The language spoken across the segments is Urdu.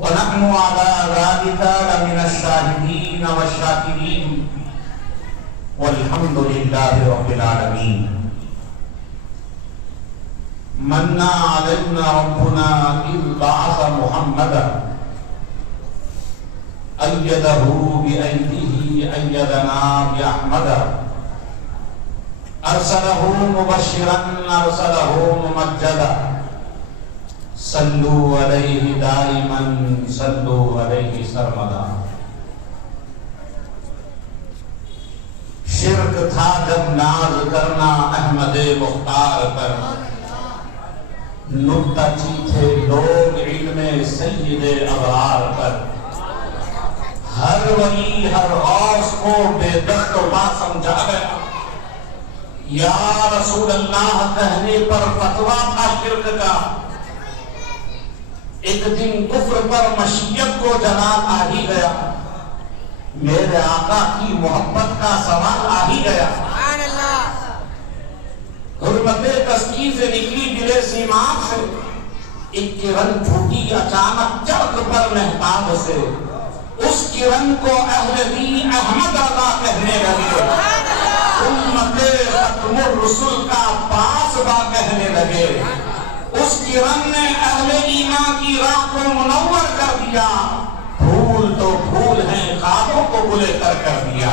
ونحن على ذلك لمن الشاهدين والشاكرين والحمد لله رب العالمين. من علينا ربنا إذ بعث محمدا أيده بأيده أيدنا بأحمد أرسله مبشرا أرسله ممجدا صلوا عليه دائما صلوا عليه سرمدا. شرک تھا جب ناز کرنا احمد مختار پر، نکتہ چی تھے لوگ علم سید ابرار پر. ہر ولی ہر غوث کو بے دست و با سمجھا گیا، یا رسول اللہ کہنے پر فتویٰ تھا شرک کا. ایک دن کفر پر مشیت کو جلال آ ہی گیا، میرے آقا کی محبت کا سوال آ ہی گیا. غربت کسکی سے نکلی دل سیماب سے، ایک کرن پھوٹی اچانک چرخ پر مہتاب سے. اس کرن کو اہل دین احمد رضا کہنے لگے، امت ختم الرسل کا پاس با کہنے لگے. اس کرن نے اہل ایمان کی راہ کو منور کر دیا، پھول تو پھول ہیں خوابوں کو گلے کر دیا.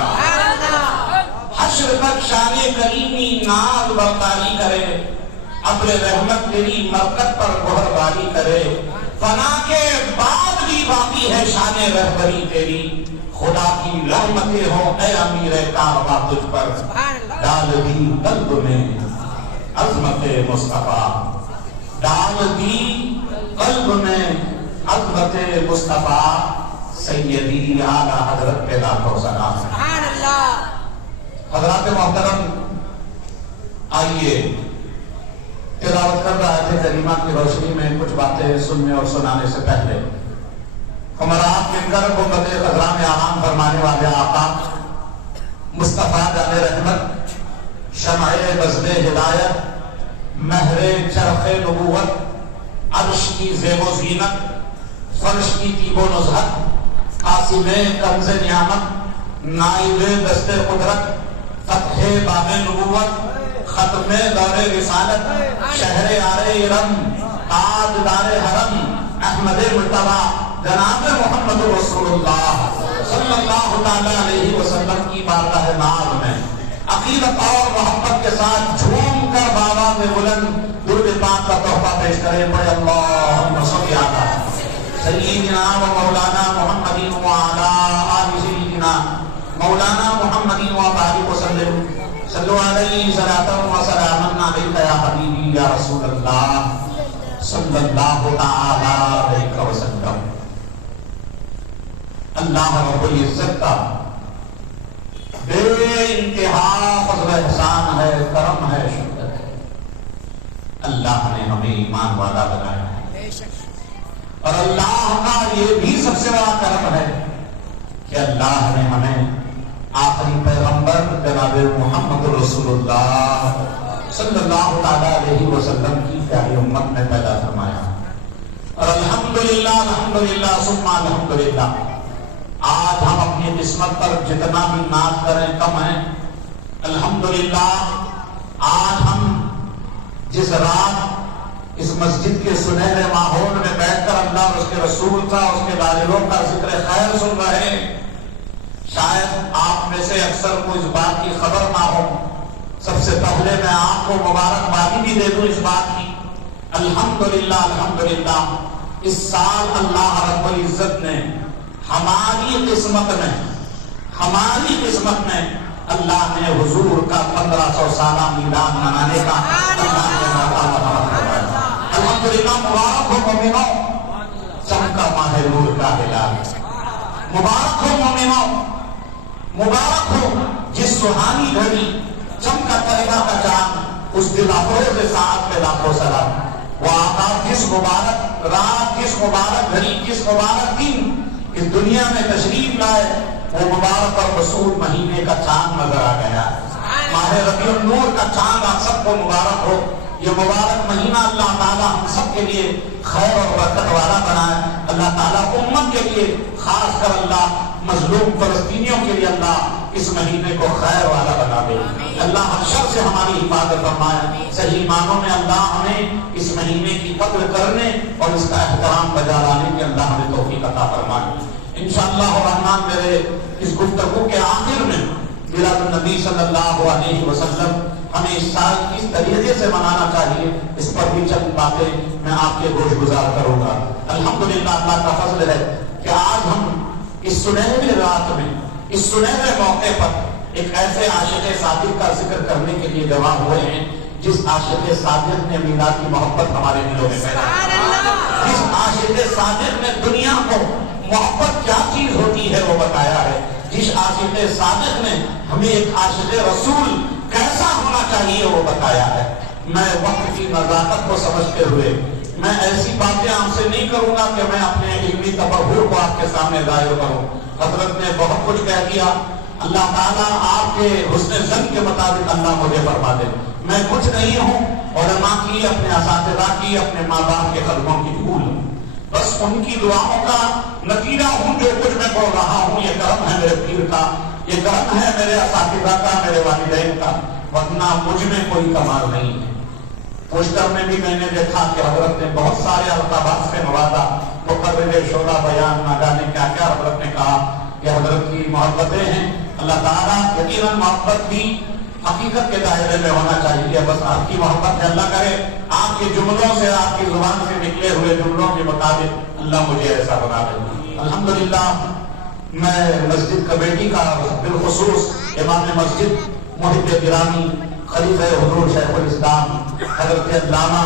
حشر تک شان کریمی ناز برداری کرے، ابر رحمت تیری مرکت پر گہرباری کرے. فنا کے بعد بھی باقی ہے شان رہبری تیری، خدا کی رحمتیں ہوں اے امیر کعبہ تجھ پر. ڈال دی قلب میں عظمت مصطفیٰ، ڈال دی قلب میں عظمت مصطفیٰ. سیدی اعلیٰ حضرت پہ لاکھوں سلام. حضرات محترم، آئیے تلاوت کر رہا تھے کریمہ کی روشنی میں کچھ باتیں سننے اور سنانے سے پہلے ہمارات مل کر گنبد خضرا میں آرام فرمانے والے آقا مصطفیٰ جان رحمت، شمع بزم ہدایت، مہر چرخ نبوت، عرش کی زیب و زینت، فرش کی طیب و نزہت، قاسم کنز نعمت، نائب دست قدرت، فتح باب نبوت، ختم دور رسالت، شہر آر ارم، تاج دار حرم، احمد مرتبہ جناب محمد رسول اللہ صلی اللہ علیہ وسلم کی بارگاہ ناز میں عقیدت اور محبت کے ساتھ جھوم کر بابا میں بلند درود پاک کا تحفہ پیش کریں. پڑھے اللہم صلی علی سیدنا و مولانا محمد وعلی آل سیدنا مولانا محمد وبارک وسلم. صلو علیہ صلاۃ و سلام علیک یا حبیبی یا رسول اللہ صلی اللہ تعالی علیہ وسلم. اللہ رب العزت کا بے انتہا فضل احسان ہے، کرم ہے، شکر ہے. اللہ نے ہمیں ایمان والا بنایا ہے، اور اللہ کا یہ بھی سب سے بڑا کرم ہے کہ اللہ نے ہمیں آخری پیغمبر جناب محمد رسول اللہ صلی اللہ تعالی علیہ وسلم کی پیاری امت میں پیدا فرمایا. اور الحمدللہ الحمدللہ ثم الحمدللہ آج ہم اپنی قسمت پر جتنا بھی ناز کریں کم ہے. الحمدللہ آج ہم جس رات اس مسجد کے سنہرے ماحول میں بیٹھ کر اللہ اور اس کے رسول کا، اس کے دارالوں کا ذکر خیر سن رہے ہیں، شاید آپ میں سے اکثر کو اس بات کی خبر نہ ہو. سب سے پہلے میں آپ کو مبارکبادی بھی دے دوں اس بات کی. الحمدللہ الحمدللہ اس سال اللہ رب العزت نے ہماری قسمت میں اللہ نے حضور کا 1500 سالہ میلاد منانے کا اللہ نے موقع فرمایا. الحمدللہ مبارک ہو مومنوں، چمکا ماہ نور کا ہلال. مبارک ہو مومنوں، مبارک ہو جس سہانی گھڑی چمکا طیبہ کا چاند، اس دل افروز ساعت میں لاکھوں سلام. وہ آقا جس مبارک رات، جس مبارک گھڑی، جس مبارک دن اس دنیا میں تشریف لائے، وہ مبارک اور رسول مہینے کا چاند نظر آ گیا. ماہ ربیع النور کا چاند آپ سب کو مبارک ہو. یہ مبارک مہینہ اللہ تعالی ہم سب کے لیے خیر اور برکت والا بنائے. اللہ تعالیٰ امت کے لیے خاص کر اللہ مظلوم فلسطینیوں کے لیے اللہ اس مہینے کو خیر والا بنا دے. اللہ ہر شر سے ہماری حفاظت فرمائے. صحیح معنوں میں اللہ ہمیں اس مہینے کی قدر کرنے اور اس کا احترام بجا لانے کی اللہ ہمیں توفیق عطا فرمائے. انشاءاللہ الرحمن میرے اس گفتگو کے آخر میں میلاد النبی صلی اللہ علیہ وسلم ہمیں اس سال کس طریقے سے منانا چاہیے اس پر بھی چند باتیں میں آپ کے گوش گزار کروں گا. الحمدللہ اللہ کا فضل ہے کہ آج ہم اس سنہری رات میں اس سنہرے موقع پر ایک ایسے عاشق صادق کا ذکر کرنے کے لیے جمع ہوئے ہیں جس عاشق صادق نے میلاد کی محبت ہمارے دلوں میں پیدا کی. جس عاشق صادق نے دنیا کو محبت کیا چیز ہوتی ہے وہ بتایا ہے. جس عاشق صادق نے ہمیں ایک عاشق رسول کیسا ہونا چاہیے وہ بتایا ہے. میں وقت کی نزاکت کو سمجھتے ہوئے میں ایسی باتیں آپ سے نہیں کروں گا کہ میں اپنے علمی تبحر کو آپ کے سامنے ظاہر کروں. حضرت نے بہت کچھ کہہ دیا. اللہ تعالیٰ آپ کے حسن ظن کے مطابق اللہ مجھے فرما دے. میں کچھ نہیں ہوں علماء کی اپنے اساتذہ کی اپنے ماں باپ کے قدموں کی دھول ہوں. بس ان کی دعاؤں کا نتیجہ ہوں. جو کچھ میں بول رہا ہوں یہ کرم ہے میرے پیر کا, یہ کرم ہے میرے اساتذہ کا, میرے والدین کا, ورنہ مجھ میں کوئی کمال نہیں ہے. پوسٹر میں بھی میں نے دیکھا کہ حضرت نے بہت سارے القابات سے نوازا. مقرر شعلہ بیان نہ جانے کیا کیا حضرت نے کہا کہ حضرت کی محبتیں ہیں. اللہ تعالیٰ یقیناً محبت بھی حقیقت کے دائرے میں ہونا چاہیے. بس آپ کی محبت ہے. اللہ کرے آپ کے جملوں سے آپ کی زبان سے نکلے ہوئے جملوں کے مطابق اللہ مجھے ایسا بنا دے. الحمدللہ میں مسجد کمیٹی کا بالخصوص امام مسجد محب گرامی خلیفہ حضور شیخ الاسلام حضرت علامہ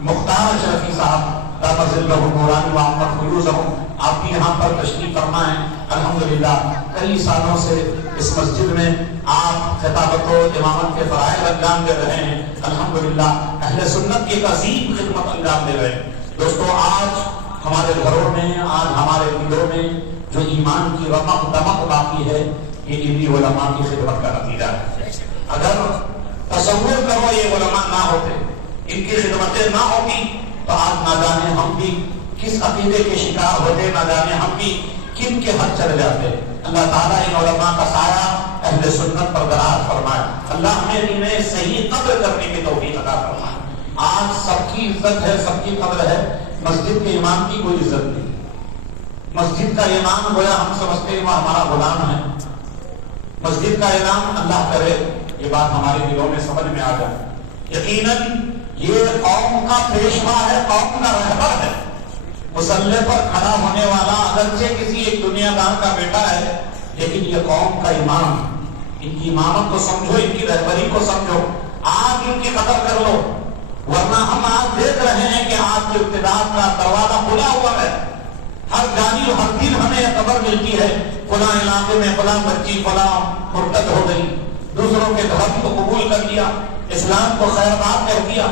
مختار شرفی صاحب دامت ظلہ نورانی محمد فیوزہم آپ بھی یہاں پر تشریف فرما ہیں. الحمدللہ کئی سالوں سے اس مسجد میں آپ خطابت و امامت کے فرائض انجام دے رہے ہیں. الحمدللہ اہل سنت کی ایک عظیم خدمت انجام دے رہے ہیں. دوستو آج ہمارے گھروں میں آج ہمارے دلوں میں جو ایمان کی رمق دمق باقی ہے یہ انہی علماء کی خدمت کا نتیجہ ہے. اگر تصور کرو یہ علماء نہ ہوتے, ان کی خدمتیں نہ ہوتی تو آج نہ جانے ہم بھی کس عقیدے کے شکار ہوتے, نہ جانے ہم بھی کن کے حد چلے جاتے. اللہ تعالیٰ ان علماء کا سایہ اہل سنت پر دراز فرمائے. اللہ ہمیں انہیں صحیح قدر کرنے کی توفیق عطا فرمائے. آج سب کی عزت ہے, سب کی قدر ہے, مسجد کے امام کی کوئی عزت نہیں. مسجد کا امام گویا ہم سمجھتے ہیں وہ ہمارا غلام ہے. مسجد کا امام اللہ کرے یہ بات ہمارے دلوں میں سمجھ میں آ جائے. یقیناً یہ قوم کا پیشوا ہے, قوم کا رہبر ہے. مصلی پر کھڑا ہونے والا اگرچہ کسی ایک دنیا دار کا بیٹا ہے لیکن یہ قوم کا امام. ان کی امامت کو سمجھو, ان کی رہبری کو سمجھو, آج ان کی قدر کر لو. ورنہ ہم آج دیکھ رہے ہیں کہ آج کے اقتدار کا دروازہ کھلا ہوا ہے. ہر جانب ہر دن ہمیں خبر ملتی ہے فلاں علاقے میں فلاں بچی فلاں مرتد ہو گئی, دوسروں کے دھرم کو قبول کر لیا, اسلام کو خیرباد کر دیا.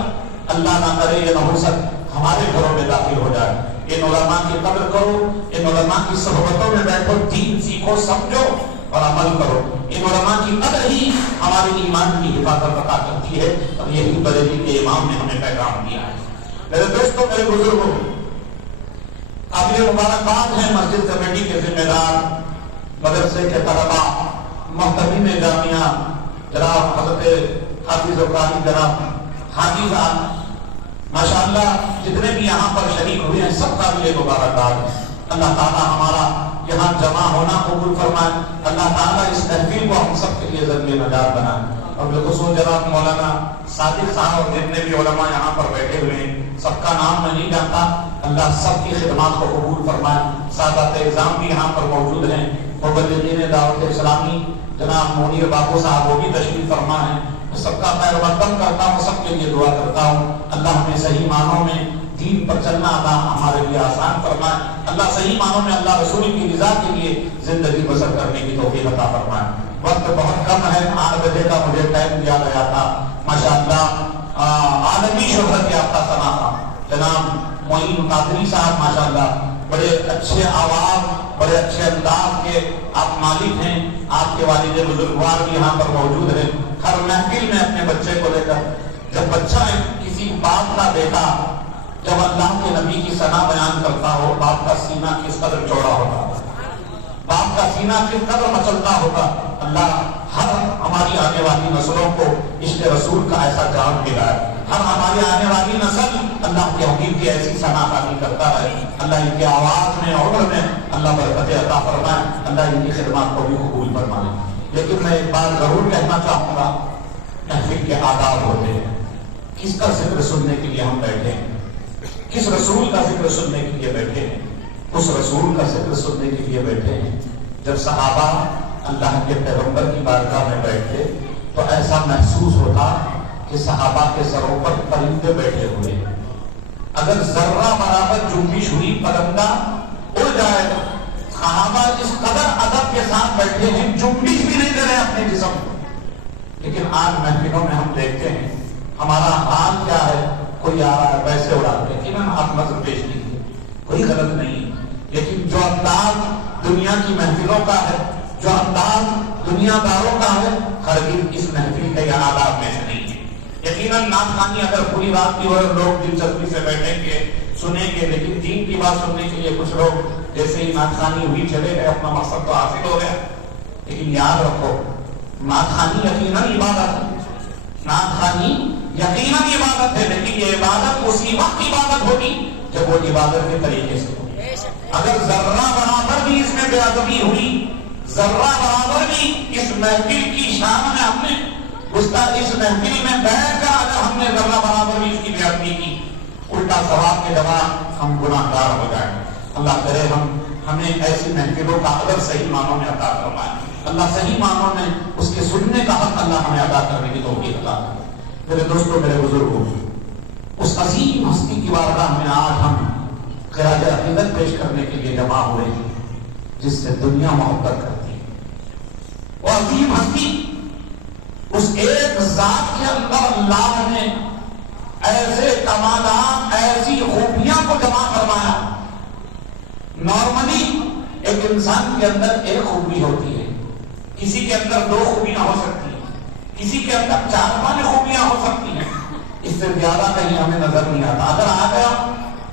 اللہ نہ کرے یہ نحوست ہمارے گھروں میں داخل ہو جائے. ان علماء کی قدر کرو, ان علماء کی صحبتوں میں بیٹھو, دین سیکھو, سمجھو اور عمل کرو. ان علماء کی قدر ہی ہمارے ایمان کی حفاظت عطا کرتی ہے اور یہی بریلی کے امام نے ہمیں پیغام دیا ہے. میرے دوستوں, میرے بزرگوں, قابل مبارکباد ہیں مسجد کمیٹی کے ذمہ دار, مدرسے کے طلباء, محتمین جامعہ جناب حضرت حافظ وقاری جناب حاجی صاحب, ماشاءاللہ جتنے بھی یہاں پر شریک ہوئے ہیں سب قابل مبارکباد. اللہ تعالیٰ ہمارا یہاں جمع ہونا قبول فرمائے. اللہ تعالیٰ اس محفل کو ہم سب کے لیے ذریعہ نجات بنائے. اور بالخصوص جناب مولانا صادق صاحب اور جتنے بھی علماء یہاں پر بیٹھے ہوئے ہیں سب کا نام میں نہیں جانتا, اللہ سب کی خدمات کو قبول فرمائے. سادات اعظام بھی یہاں پر موجود ہیں, مبلغین دعوت اسلامی جناب منیر باپو صاحب وہ بھی تشریف فرما ہے. سب کا خیر مقدم کرتا ہوں, سب کے لیے دعا کرتا ہوں اللہ ہمیں صحیح معنوں میں دین پر چلنا عطا ہمارے لیے آسان فرمائے. اللہ صحیح معنوں میں اللہ رسول کی رضا کے لیے زندگی بسر کرنے کی توفیق عطا فرمائے. وقت بہت کم ہے, 8 بجے کا مجھے ٹائم دیا گیا تھا. ماشاءاللہ عالمی شہرت یافتہ صنعت جناب معین قادری صاحب ماشاءاللہ بڑے اچھے آواز, بڑے اچھے انداز کے آپ مالک ہیں. آپ کے والد بزرگوار بھی یہاں پر موجود ہیں. ہر محفل میں اپنے بچے کو لے کر, جب بچہ کسی باپ کا بیٹا جب اللہ کے نبی کی ثنا بیان کرتا ہو، باپ کا سینہ کس قدر چوڑا ہوگا، باپ کا سینہ کس قدر مچلتا ہوگا۔ اللہ ہر ہماری آنے والی نسلوں کو عشق رسول کا ایسا جام ملا ہے، ہر ہماری آنے والی نسل اللہ کے حبیب کی ایسی ثنا خوانی کرتا ہے۔ اللہ ان کے آواز میں، عمر میں اللہ برکت عطا فرمائے، اللہ ان کی خدمات کو بھی قبول فرمائے۔ لیکن میں ایک بات ضرور کہنا چاہوں گا، محفل کے آداب ہوتے ہیں، کس کا ذکر سننے کے لیے ہم بیٹھے ہیں، کس رسول کا ذکر سننے کے لیے بیٹھے ہیں۔ اس رسول کا ذکر سننے کے لیے بیٹھے ہیں۔ جب صحابہ اللہ کے پیغمبر کی بارگاہ میں بیٹھتے تو ایسا محسوس ہوتا کہ صحابہ کے سروں پر پرندے بیٹھے ہوئے، اگر ذرہ برابر جنبش ہوئی پرندہ اڑ جائے گا۔ صحابہ اس قدر ادب کے ساتھ بیٹھے ہیں، جنبش بھی نہیں کرے اپنے جسم کو۔ لیکن آج محفلوں میں ہم دیکھتے ہیں ہمارا حال کیا ہے، کوئی آ رہا ہے ویسے اڑاتے ہیں، یقیناً آپ نظر پیش کیجیے، کوئی غلط نہیں، لیکن جو انداز دنیا کی محفلوں کا ہے، جو انداز دنیا داروں کا ہے، ہرگز اس محفل کے آداب میں سے نہیں ہے۔ یقیناً نعت خوانی اگر پوری رات کی اور لوگ دلچسپی سے بیٹھیں گے سنیں گے، لیکن دین کی بات سننے کے لیے کچھ لوگ جیسے ہی نعت خوانی ہوئی چلے گئے، اپنا مقصد تو حاصل ہو گیا۔ لیکن یاد رکھو، نعت خوانی یقیناً عبادت ہے، نعت خوانی یقیناً عبادت ہے، لیکن یہ عبادت اسی وقت عبادت ہوگی جب وہ عبادت کے طریقے سے ہوگی۔ اگر ذرہ برابر بھی اس میں بے ادبی ہوئی، ذرہ برابر بھی اس محفل کی شان میں ہم نے اس محفل میں بیٹھ کر اگر ہم نے ذرہ برابر بھی اس کی بے ادبی کی، الٹا ثواب کے جواب ہم گناہ گار ہو جائیں۔ اللہ کرے ہمیں ایسی محفلوں کا ادب صحیح معنوں میں عطا فرمائے، اللہ صحیح معنوں میں اس کے سننے کا حق اللہ ہمیں ادا کرنے کی توفیق عطا کرے۔ میرے دوستوں، میرے بزرگوں، اس عظیم ہستی کی بارگاہ میں آج ہم خراج عقیدت پیش کرنے کے لیے جمع ہوئے ہیں، جس سے دنیا محبت کرتی ہے۔ وہ عظیم ہستی، اس ایک ذات کے اندر اللہ نے ایسے کمالات، ایسی خوبیاں کو جمع فرمایا۔ نارملی ایک انسان کے اندر ایک خوبی ہوتی ہے، کسی کے اندر دو خوبیاں ہو سکتی ہیں، کسی کے اندر 4-5 خوبیاں ہو سکتی ہیں، اس سے زیادہ کہیں ہمیں نظر نہیں آتا۔ اگر آ گیا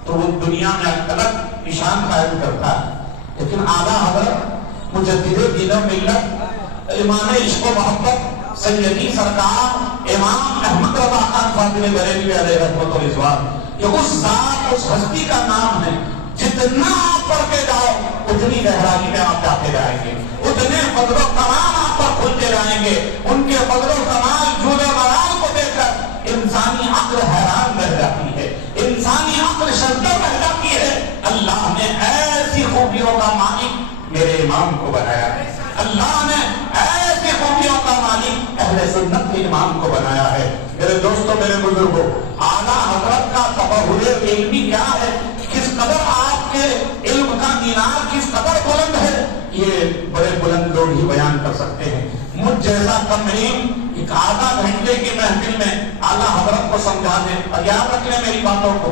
تو وہ دنیا میں الگ نشان قائم کرتا ہے۔ لیکن اعلیٰ حضرت مجدد دین و ملت، امام عشق و محبت، سیدی سرکار امام احمد رضا خان فاضل بریلوی علیہ رحمۃ الرضوان، یہ اس ذات، اس ہستی کا نام ہے، جتنا آپ پڑھتے جاؤ اتنی گہرائی میں آپ جاتے جائیں گے، اتنے فضل و کمال آپ پر کھلتے جائیں گے۔ ان کے فضل و کمال، جود و مرال کو دیکھ کر انسانی عقل حیران رہ جاتی ہے، انسانی عقل شردر رہ جاتی ہے۔ اللہ نے ایسی خوبیوں کا مالک میرے امام کو بنایا ہے، اللہ نے ایسی خوبیوں کا مالک اہل سنت کے امام کو بنایا ہے۔ میرے دوستوں، میرے بزرگوں، اعلیٰ حضرت کا تبحر علمی کیا ہے، کس قدر آپ کے علم کا مینار کس قدر بلند ہے، یہ بڑے بلند لوگ ہی بیان کر سکتے ہیں۔ مجھ جیسا کم علم ایک آدھا گھنٹے کی محفل میں اعلیٰ حضرت کو سمجھا دے، اور یاد رکھ لیں میری باتوں کو،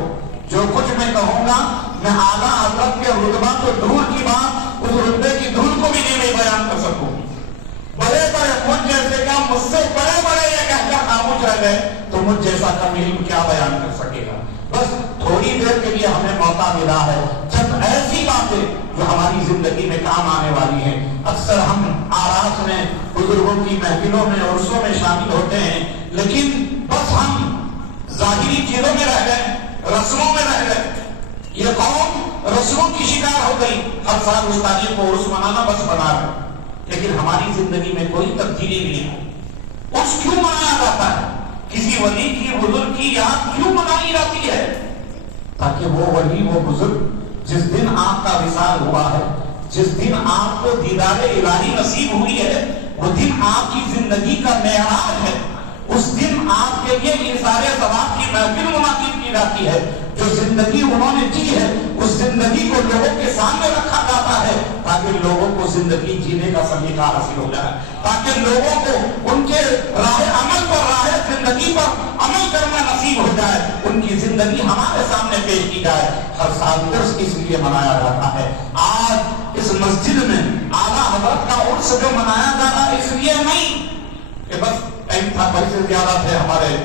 جو کچھ میں کہوں گا میں اعلیٰ حضرت کے رتبہ تو دور کی بات، اس رتبے کی دور کو بھی نہیں بیان کر سکوں۔ بڑے بڑے مجھ جیسے کا مجھ سے بڑے بڑے یہ کہہ کر خاموش رہ گئے تو مجھ جیسا کم علم کیا بیان کر سکے گا۔ بس تھوڑی دیر کے لیے ہمیں موقع ملا ہے جب ایسی باتیں جو ہماری زندگی میں کام آنے والی ہیں، اکثر ہم آراس میں، بزرگوں کی محفلوں میں، عرسوں میں شامل ہوتے ہیں، لیکن بس ہم ظاہری چیزوں میں رہ گئے، رسموں میں رہ گئے۔ یہ قوم رسموں کی شکار ہو گئی، ہر سال اس تاریخ کو عرس منانا بس بنا رہے، لیکن ہماری زندگی میں کوئی تبدیلی نہیں ہے۔ عرس کیوں منایا جاتا ہے؟ کسی ولی کی، بزرگ کی یاد کیوں منائی جاتی ہے؟ تاکہ وہ ولی، وہ بزرگ جس دن آپ کا وصال ہوا ہے، جس دن آپ کو دیدار الہی نصیب ہوئی ہے، وہ دن آپ کی زندگی کا معراج ہے۔ اس دن آپ کے لیے اظہار ثواب کی محفل منعقد کی جاتی ہے۔ جو زندگی انہوں نے جی ہے اس زندگی کو لوگوں کے سامنے رکھا جاتا ہے تاکہ لوگوں کو زندگی جینے کا سلیقہ حاصل ہو جائے، تاکہ لوگوں کو ان کے راہ عمل پر، راہ زندگی پر عمل کرنا نصیب ہو جائے، ان کی زندگی ہمارے سامنے پیش کی جائے۔ ہر سال عرس اس لیے منایا جاتا ہے۔ آج اس مسجد میں اعلیٰ حضرت کا عرس جو منایا جا رہا ہے اس لیے نہیں کہ بس ٹائم تھا، پیسے زیادہ تھے ہمارے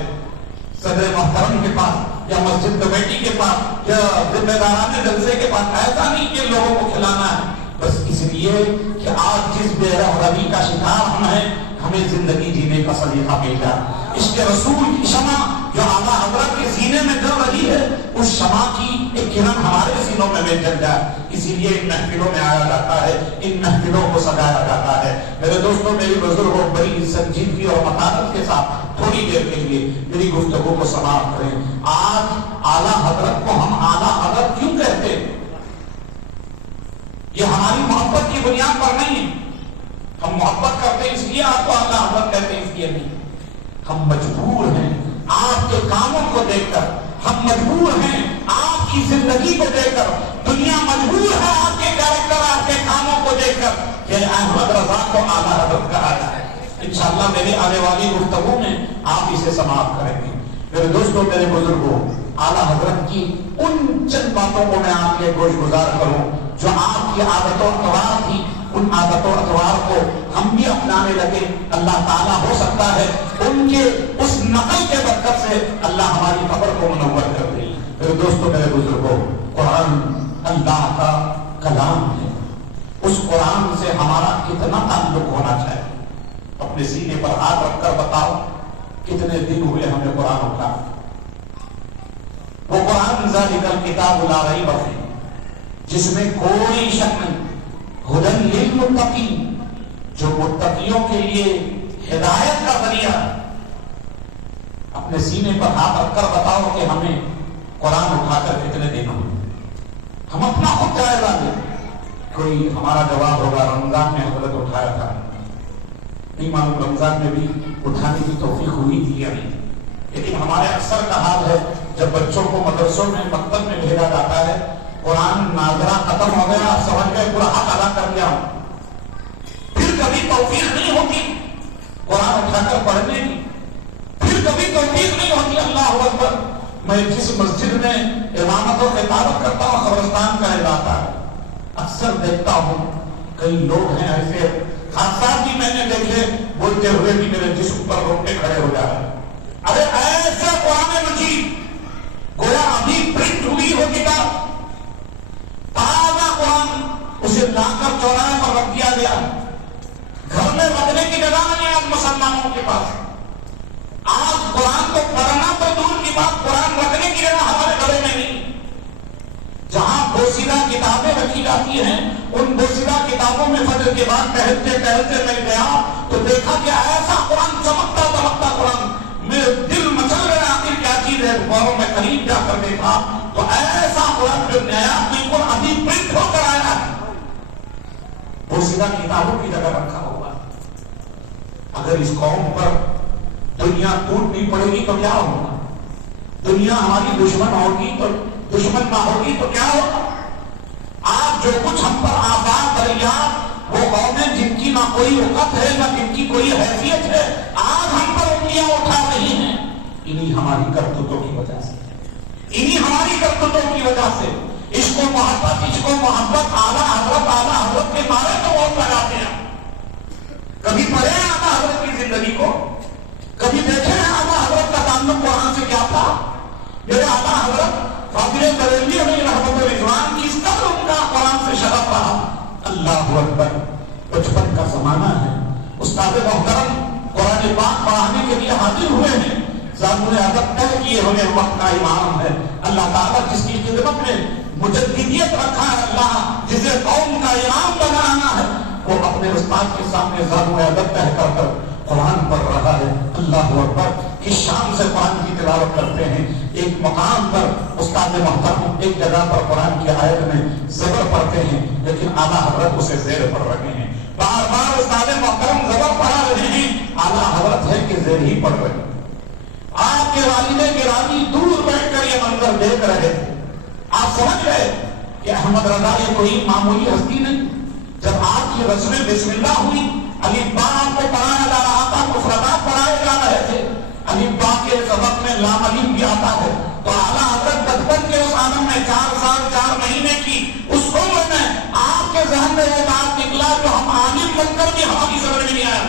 صدر محترم کے پاس، یا مسجد کمیٹی کے پاس یا ذمہ داران جلسے کے پاس، ایسا نہیں کہ لوگوں کو کھلانا ہے، بس اس لیے کہ آج جس بے رحمی کا شکار ہم ہیں، ہمیں زندگی جینے کا سلیقہ مل جائے۔ اس کے رسول کی شمع جو اعلیٰ حضرت کے سینے میں جل رہی ہے، اس شمع کی ایک کرن ہمارے سینوں میں جل جائے۔ اسی لیے ان محفلوں میں آیا جاتا ہے، ان محفلوں کو سجایا جاتا ہے۔ میرے دوستوں، میری بزرگوں، بڑی سنجیدگی اور متانت کے ساتھ تھوڑی دیر کے لیے میری گفتگو کو سماعت کریں۔ آج اعلیٰ حضرت کو ہم اعلیٰ حضرت کیوں کہتے ہیں؟ یہ ہماری محبت کی بنیاد پر نہیں ہے۔ ہم محبت کرتے ہیں اس لیے آپ کو اعلیٰ حضرت کہتے ہیں، اس لیے نہیں۔ ہم مجبور ہیں آپ کے کاموں کو دیکھ کر، ہم مجبور ہیں آپ کی زندگی کو دیکھ کر، دنیا مجبور ہے آپ کے کیریکٹر، آپ کے کاموں کو دیکھ کر کہ احمد رضا کو اعلیٰ حضرت کہا جائے۔ انشاءاللہ میری آنے والی گفتگو میں آپ اسے سماعت کریں گے۔ میرے دوستوں، میرے بزرگوں، اعلیٰ حضرت کی ان چند باتوں کو میں آپ کے گوش گزار کروں جو آپ کی عادت و اطوار تھی، ان عادت و اطوار کو ہم بھی اپنانے لگے۔ اللہ تعالیٰ ہو سکتا ہے ان کے اس نقل کے برکت سے اللہ ہماری قبر کو منور کر دے۔ میرے دوستوں، میرے بزرگوں، قرآن اللہ کا کلام ہے، اس قرآن سے ہمارا کتنا تعلق ہونا چاہیے؟ اپنے سینے پر ہاتھ رکھ کر بتاؤ کتنے دن ہوئے ہمیں قرآن اٹھا؟ وہ قرآن ذالک الکتاب لا ریب فیہ، جس میں کوئی شک نہیں، ہدی للمتقین، جو متقیوں کے لیے ہدایت کا ذریعہ۔ اپنے سینے پر ہاتھ رکھ کر بتاؤ کہ ہمیں قرآن اٹھا کر کتنے دن ہوئے؟ ہم اپنا خود جائزہ دیں۔ کوئی ہمارا جواب ہوگا رمضان میں حضرت اٹھایا تھا، نہیں معلوم رمضان میں بھی اٹھانے کی توفیق ہوئی تھی یا نہیں، لیکن ہمارے اکثر کا حال ہے جب بچوں کو مدرسوں میں مکتب میں بھیجا جاتا ہے، قرآن ناظرہ ختم ہو گیا، سمجھ گئے پورا حق ادا کر لیا، پھر کبھی توفیق نہیں ہوتی قرآن اٹھا کر پڑھنے کی، پھر کبھی توفیق نہیں ہوتی۔ اللہ اکبر! میں جس مسجد میں امامت و خطابت کرتا ہوں، قبرستان کا علاقہ ہے، اکثر دیکھتا ہوں کئی لوگ ہیں ایسے، حادثات بھی میں نے دیکھے، بولتے ہوئے بھی میرے جسم پر روکے کھڑے ہو جا رہے ہیں۔ ارے ایسا قرآن مجید گویا ابھی پرنٹ ہوئی ہو کتاب، تازہ قرآن، اسے لا کر چوراہے پر رکھ دیا گیا، گھر میں رکھنے کی جگہ نہیں آج مسلمانوں کے پاس۔ آج قرآن کو پڑھنا تو دور کی بات، قرآن رکھنے کی جگہ ہمارے گھروں میں نہیں۔ جہاں بوسیدہ کتابیں رکھی جاتی ہیں، ان بوسیدہ کتابوں میں فجر کے بعد ٹہلتے ٹہلتے میں گیا تو دیکھا کہ ایسا قرآن، چمکتا چمکتا قرآن، میرے دل مچل گیا آخر کیا چیز ہے۔ غوروں میں قریب جا کر دیکھا تو ایسا قرآن جو نیا بالکل ابھی پرنٹ ہو کر آیا ہے، بوسیدہ کتابوں کی جگہ رکھا ہوا۔ اگر اس قوم پر دنیا ٹوٹنی پڑے گی تو کیا ہوگا؟ دنیا ہماری دشمن ہوگی تو دشمن نہ ہوگی تو کیا ہوگا؟ آج جو کچھ ہم پر آباد دریات، وہ قومیں جن کی نہ کوئی وقت ہے نہ جن کی کوئی حیثیت ہے، آج ہم پر انگلیاں اٹھا رہی ہیں، انہی ہماری کرتوتوں کی وجہ سے، انہی ہماری کرتوتوں کی وجہ سے۔ اس کو محبت اعلیٰ حضرت کے مارے تو ووٹ لگاتے ہیں۔ کبھی پڑھے ہیں اعلیٰ حضرت کی زندگی کو؟ کبھی دیکھے ہیں اعلیٰ حضرت کا تعلق قرآن سے کیا تھا؟ میرے اعلیٰ حضرت فاضل بریلوی علیہ رحمت رضوان کس قدر ان کا قرآن سے شغف رہا۔ اللہ اکبر! بچپن کا زمانہ ہے، استاد محترم قرآن پاک پڑھانے کے لیے حاضر ہوئے ہیں، ضابطۂ ادب طے کیے ہوئے وقت کا امام ہے۔ اللہ تعالیٰ جس کی خدمت میں مجددیت رکھا ہے، اللہ جسے قوم کا امام بنانا ہے، وہ اپنے استاد کے سامنے ضابطۂ ادب طے کر کر قرآن پڑھ رہا ہے۔ اللہ اکبر! کس شان سے قرآن کی تلاوت کرتے ہیں۔ ایک مقام پر استاد محترم ایک جگہ پر قرآن کی آیت میں زبر پڑھتے ہیں، لیکن اعلیٰ حضرت اسے زیر پڑھ رہے ہیں۔ بار بار استاد محترم زبر پڑھا رہے ہیں، اعلیٰ حضرت ہے کہ زیر ہی پڑھ رہے ہیں۔ آپ کے والد گرامی دور بیٹھ کر یہ منظر دیکھ رہے تھے۔ آپ سمجھ گئے کہ احمد رضا یہ کوئی معمولی ہستی نہیں۔ جب آپ کی رسم بسم اللہ ہوئی، الف با کو پڑھایا جا رہا تھا، مفردات پڑھائے جا رہے تھے، الف با کے سبق میں لام الف بھی آتا ہے، تو اعلیٰ حضرت بچپن کے اس عالم میں 4 سال 4 مہینے کی اس عمر میں آپ کے ذہن میں وہ بات نکلا جو ہم عالم بن کر بھی ہماری سمجھ میں نہیں آیا۔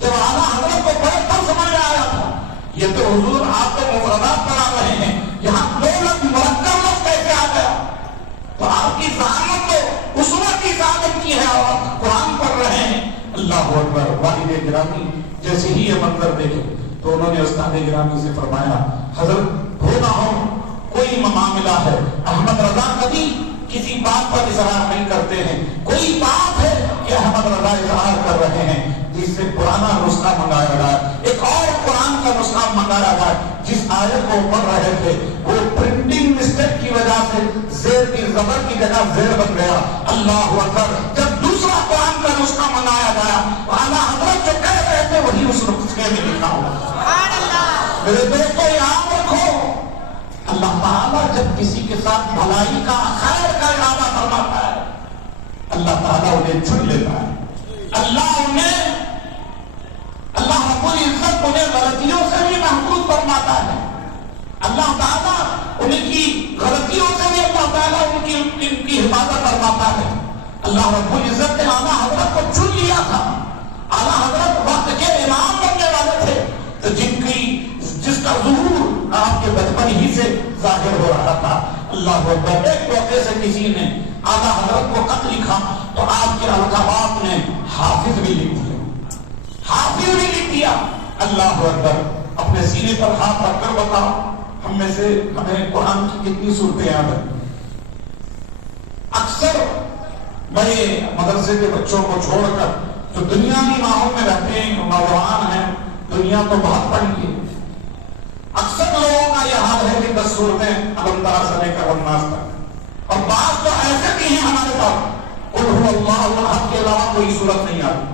جب اعلیٰ حضرت کو پڑھے تب سمجھ میں آیا تھا یہ تو حضور آپ کو مفردات پڑھا رہے ہیں، یہاں دو لفظ مرکب لفظ کیسے آ گیا؟ تو آپ کی ذہانت تو اس وقت کی ذہانت کی ہے اور آپ قرآن پڑھ رہے ہیں۔ اللہ اکبر۔ والد گرامی جیسے ہی یہ منظر دیکھے تو انہوں نے استاد گرامی سے فرمایا حضرت ہو نہ ہو کوئی معاملہ ہے، احمد رضا کبھی کسی بات پر اظہار نہیں کرتے ہیں، کوئی بات ہے کہ احمد رضا اظہار کر رہے ہیں جس سے پرانا نسخہ منگایا جائے، ایک اور قرآن کا نسخہ منگایا جائے۔ جس آیت کو پڑھ رہے تھے وہ پرنٹنگ مسٹیک کی وجہ سے زیر کی زبر کی جگہ زیر بن گیا۔ اللہ اکبر۔ جب دوسرا قرآن کا نسخہ منگایا گیا اعلیٰ حضرت جو کہہ رہے تھے وہی اس نسخے میں لکھا ہوا۔ میرے دوستو یاد رکھو، اللہ تعالیٰ جب کسی کے ساتھ بھلائی کا خیر کا ارادہ فرماتا ہے اللہ تعالیٰ انہیں چن لیتا ہے۔ اللہ رب العزت انہیں غلطیوں سے بھی محفوظ فرماتا ہے۔ اللہ تعالیٰ ان کی غلطیوں سے بھی اللہ تعالیٰ ان کی حفاظت فرماتا ہے۔ اللہ رب العزت نے اعلیٰ حضرت کو چن لیا تھا۔ اعلیٰ حضرت وقت کے امام بننے والے تھے تو جس کا ظہور آپ کے بچپن ہی سے ظاہر ہو رہا تھا۔ اللہ اکبر۔ ایک موقع سے کسی نے اعلیٰ حضرت کو خط لکھا تو آپ کے القابات نے حافظ بھی لکھ دیا، حافظ بھی لکھ دیا۔ اللہ اکبر۔ اپنے سینے پر ہاتھ رکھ کر بتاؤ ہم میں سے ہمیں قرآن کی کتنی صورتیں یاد ہیں؟ اکثر بڑے مدرسے کے بچوں کو چھوڑ کر جو دنیاوی ماحول میں رہتے ہیں، نوجوان ہیں، دنیا تو بہت پڑھی ہے، اکثر لوگوں کا یہ حال ہے کہ 10 صورتیں الحمدللہ سے لے کر الناس تک، اور بعض تو ایسے بھی ہیں ہمارے پاس قل هو اللہ احد کے علاوہ کوئی صورت نہیں آتی۔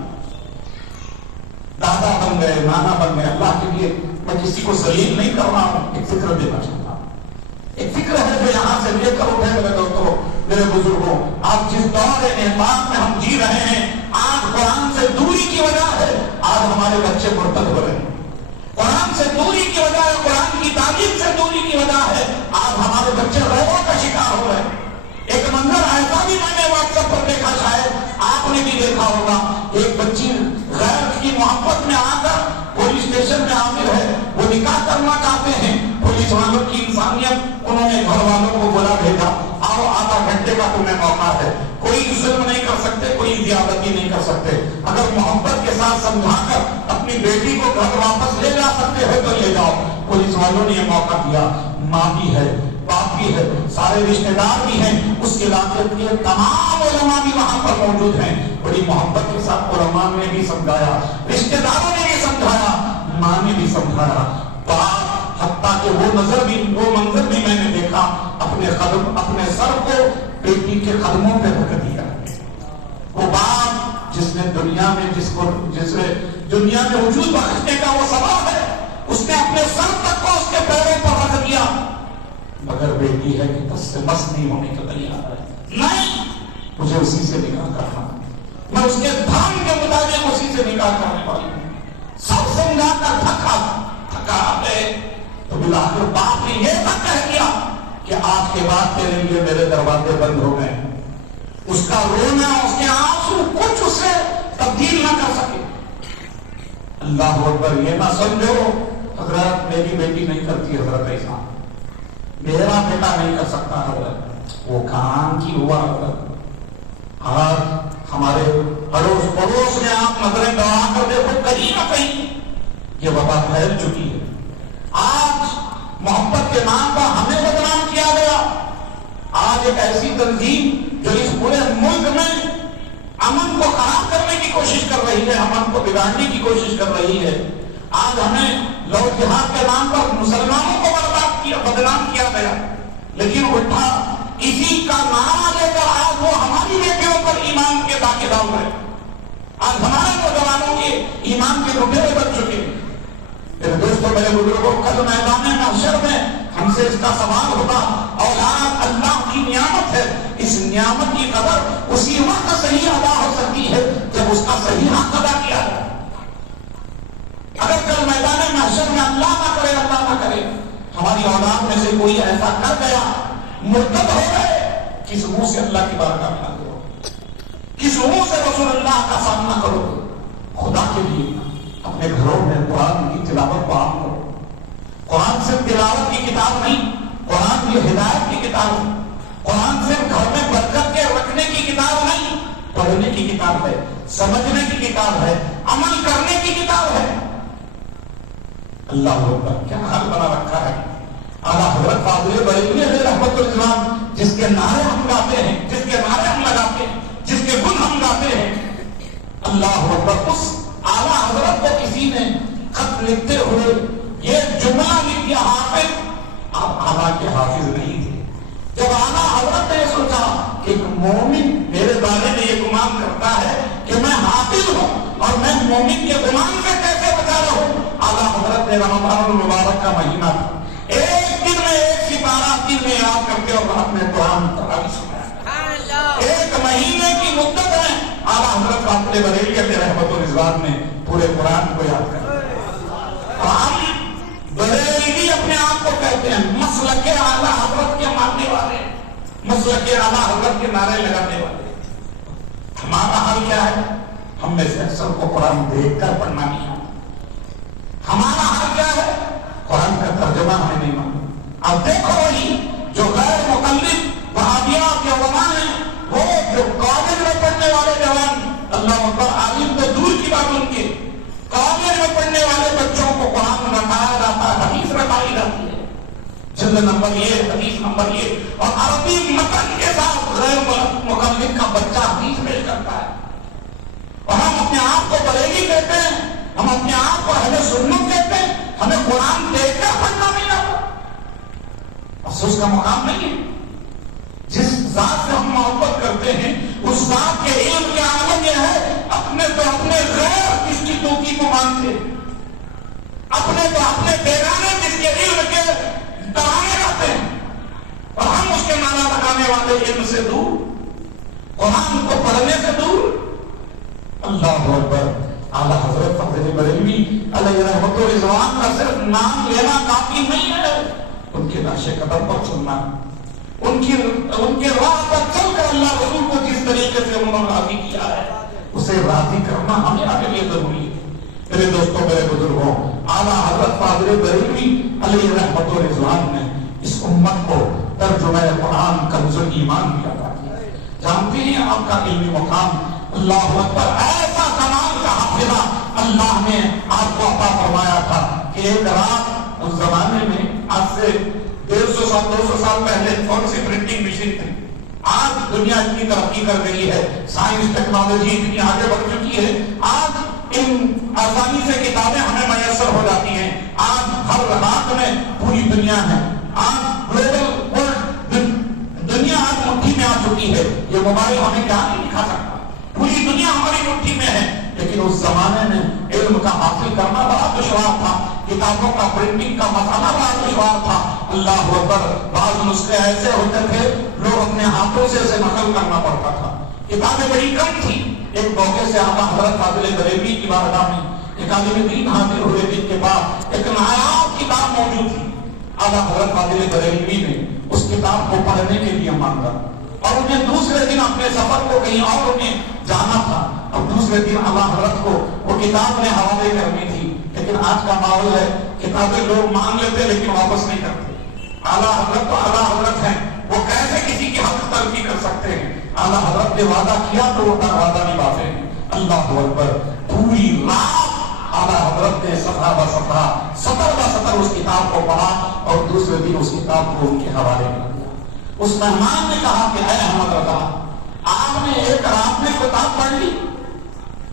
دادا بن گئے، نانا بن گئے۔ اللہ کے لیے میں کسی کو ذلیل نہیں کر رہا ہوں، ایک فکر دینا چاہتا ہوں۔ ایک فکر ہے جو یہاں سے لے کر اٹھے میرے دوستوں، میرے بزرگوں، آج جس دور نعمات میں ہم جی رہے ہیں، آج قرآن سے دوری کی وجہ ہے آج ہمارے بچے مرتد ہو رہے ہیں۔ قرآن سے دوری کی وجہ ہے، قرآن کی تعلیم سے دوری کی وجہ ہے آج ہمارے بچے روغوں کا شکار ہو رہے ہیں۔ ایک منظر ایسا بھی میں نے واٹس ایپ پر دیکھا، شاید آپ نے بھی دیکھا ہوگا، ایک بچی غیر کی محبت میں آ کر پولیس اسٹیشن میں حاضر ہے، وہ نکاح کرنا چاہتے ہیں، پولیس والوں کی انسانیت، انہوں نے گھر والوں کو بلا بھیجا، آؤ آدھا گھنٹے کا تمہیں موقع ہے، کوئی ظلم نہیں کر سکتے، کوئی زیادتی نہیں کر سکتے، اگر محبت کے ساتھ سمجھا کر اپنی بیٹی کو گھر واپس لے جا سکتے ہو تو لے جاؤ۔ پولیس والوں نے یہ موقع دیا، ماں بھی ہے، باپ بھی ہے، سارے رشتہ دار بھی ہیں، اس علاقے کے تمام علماء بھی وہاں پر موجود ہیں۔ بڑی محبت کے ساتھ علماء نے بھی سمجھایا، رشتہ داروں نے بھی سمجھایا، ماں نے بھی سمجھایا، باپ، حتیٰ کہ وہ منظر بھی میں نے دیکھا، اپنے سر کو بیٹی کے قدموں پہ رکھ دیا۔ وہ باپ جس نے دنیا میں دنیا میں وجود بخشنے کا وہ سبب ہے، اس نے اپنے سر تک کو اس کے پیروں پر رکھ دیا، مگر بیٹی ہے کہ بس سے بس نہیں ہونے کا تیار ہے، نہیں، مجھے اسی سے نکاح کرنا، میں اس کے دھرم کے مطابق اسی سے نکاح کرنے والی ہوں۔ سب سمجھا کر تھکا گئے تو بالآخر باپ نے یہ تک کہہ دیا کہ آج کے بعد تیرے لیے میرے دروازے بند ہو گئے۔ اس کا رونا، اس کے آنسو کچھ اسے تبدیل نہ کر سکے۔ اللہ اکبر۔ یہ نہ سمجھو حضرت میری بیٹی نہیں کرتی، حضرت ایسا میرا بیٹا نہیں کر سکتا، حضرت وہ کام کی ہوا۔ حضرت آج ہمارے اڑوس پڑوس میں آپ نظریں دوڑا کر دیکھو، کہیں نہ کہیں یہ وبا پھیل چکی ہے۔ آج محبت کے نام پر ہمیں بدنام کیا گیا۔ آج ایک ایسی تنظیم جو اس پورے ملک میں امن کو خراب کرنے کی کوشش کر رہی ہے، امن کو بگاڑنے کی کوشش کر رہی ہے، آج ہمیں لو جہاد کے نام پر مسلمانوں کو بدنام کیا گیا، لیکن اٹھا اسی کا نام لے کر آج وہ ہماری بیٹیوں پر ایمان کے ڈاکے ڈال رہے ہیں۔ آج ہمارے نوجوانوں کے ایمان کے لٹیرے بن چکے ہیں۔ میرے دوستوں، میرے بزرگوں، کل میدان محشر میں ہم سے اس کا سوال ہوگا۔ اولاد اللہ کی نعمت ہے، اس نعمت کی قدر اسی وقت صحیح ادا ہو سکتی ہے جب اس کا صحیح حق ادا کیا جائے۔ اگر کل میدان محشر میں اللہ نہ کرے ہماری اولاد میں سے کوئی ایسا کر گیا، مرتد ہو گئے، کس منہ سے اللہ کی بارگاہ میں حاضر ہو، کس منہ سے رسول اللہ کا سامنا کرو؟ خدا کے لیے اپنے گھروں میں قرآن کی تلاوت کو عام کرو، قرآن صرف تلاوت کی کتاب نہیں، قرآن یہ ہدایت کی کتاب ہے، قرآن صرف گھر میں برکت کے رکھنے کی کتاب نہیں، پڑھنے کی کتاب ہے، سمجھنے کی کتاب ہے، عمل کرنے کی کتاب ہے۔ اللہ اکبر، کیا حال بنا رکھا ہے۔ اعلیٰ حضرت فاضل بریلوی علیہ رحمت اللہ جس کے نعرے ہم گاتے ہیں، جس کے نعرے ہم لگاتے ہیں، جس کے گن ہم گاتے ہیں، اللہ اکبر، اس اعلیٰ حضرت کو کسی نے خط لکھتے ہوئے یہ جملہ لکھ دیا، حافظ، آپ حالانکہ حافظ نہیں تھے۔ جب اعلیٰ حضرت نے سوچا کہ ایک مومن میرے بارے میں یہ گمان کرتا ہے کہ میں حافظ ہوں اور میں مومن کے گمان سے کیسے بچا رہا ہوں، اعلیٰ حضرت نے رمضان المبارک کا مہینہ تھا، ایک دن میں ایک سپارہ دن میں یاد کرتے اور رات میں قرآن تراویح سنایا۔ ایک مہینے کی مدت میں اعلیٰ حضرت فاضل بریلوی علیہ رحمت اللہ نے پورے قرآن کو یاد کر دیا۔ ہم بریلوی اپنے آپ کو کہتے ہیں مسلک اعلیٰ حضرت کے ماننے والے، مسلک اعلیٰ حضرت کے نعرے لگانے والے۔ ہمارا حال کیا ہے؟ ہم میں سے اکثر کو قرآن دیکھ کر پڑھنا نہیں آتا۔ ہمارا حال کیا ہے؟ قرآن کا ترجمہ ہمیں نہیں معلوم۔ اب دیکھو وہی جو غیر مقلد وہابیہ کے علماء ہیں، وہ جو کالج میں پڑھنے والے جوان، اللہ اکبر، عالم تو دور کی بات ان کے، کالج میں پڑھنے والے بچوں کو قرآن رٹایا جاتا ہے، حدیث رٹائی جاتی ہے، جلد نمبر یہ، حدیث نمبر یہ، اور عربی متن کے ساتھ غیر مقلد کا بچہ حدیث پیش کرتا ہے، اور ہم اپنے آپ کو بریلوی کہتے ہیں، ہم اپنے آپ کو اہل سنت کہتے ہیں، ہمیں قرآن دیکھ کر پڑھنا نہیں آتا۔ افسوس کا مقام نہیں ہے۔ جس ذات سے ہم محبت کرتے ہیں اس ذات کے علم کے عالم یہ ہے، اپنے تو اپنے غیر کس کی توقی کو مانتے، اپنے تو اپنے بیگانے جس کے علم کے ترانے رہتے ہیں، اور ہم اس کے معنی لگانے والے علم سے دور، قرآن کو پڑھنے سے دور۔ اللہ اکبر، اعلیٰ حضرت فاضل بریلوی علیہ رحمت اللہ کا صرف نام لینا کافی نہیں ہے، ان کے نقش قدم پر چلنا، ان کی راہ پر چل کر اللہ رسول کو جس طریقے سے انہوں نے راضی کیا ہے اسے راضی کرنا ہمارے لیے ضروری ہے۔ میرے دوستوں، میرے بزرگوں، اعلیٰ حضرت فاضل بریلوی علیہ رحمت اللہ نے اس امت کو ترجمہ قرآن کنز ایمان بھی عطا کیا۔ جانتے ہیں آپ کا علمی مقام، اللہ اکبر، ایسا کمال کا حافظہ اللہ نے آپ کو عطا فرمایا تھا کہ ایک رات اس زمانے میں، آج سے 150 سال 200 سال پہلے کون سی پرنٹنگ مشین تھی؟ آج دنیا اتنی ترقی کر گئی ہے، سائنس ٹیکنالوجی اتنی آگے بڑھ چکی ہے، آج ان آسانی سے کتابیں ہمیں میسر ہو جاتی ہیں، آج ہر رات میں پوری دنیا ہے، آج گلوبل ورلڈ دنیا آج مٹھی میں آ چکی ہے۔ یہ موبائل ہمیں کیا نہیں دکھا سکتا، پوری دنیا ہماری مٹھی میں ہے، لیکن اس زمانے میں علم کا حاصل کرنا بڑا دشوار تھا، کتابوں کا پرنٹنگ کا مسئلہ بڑا دشوار تھا۔ اللہ اکبر، بعض نسخے ایسے ہوتے تھے لوگ اپنے ہاتھوں سے اسے نقل کرنا پڑتا تھا، کتابیں بڑی کم تھی۔ ایک موقع سے اعلیٰ حضرت فاضل بریلوی کی بارگاہ میں ایک عالم دین حاضر ہوئے، جن کے پاس ایک نایاب کتاب موجود تھی۔ اعلیٰ حضرت فاضل بریلوی نے اس کتاب کو پڑھنے کے لیے مانگا، اور انہیں دوسرے دن اپنے سفر کو کہیں اور انہیں جانا تھا، اب دوسرے دن اعلیٰ حضرت کو وہ کتاب نے حوالے کرنی تھی، لیکن آج کا ماحول ہے کتابیں لوگ مانگ لیتے لیکن واپس نہیں کرتے۔ اعلیٰ حضرت تو اعلیٰ حضرت ہیں، وہ کیسے کسی کی حق تلفی کر سکتے ہیں؟ اعلیٰ حضرت نے وعدہ کیا تو وہ وعدہ نبھاتے ہیں۔ اللہ اکبر، پوری رات اعلیٰ حضرت نے صفحہ بہ صفحہ، سطر بہ سطر اس کتاب کو پڑھا اور دوسرے دن اس کتاب کو ان کے حوالے کر دیا۔ اس مہمان نے کہا کہ اے احمد رضا، آپ نے ایک رات میں کتاب پڑھ لی؟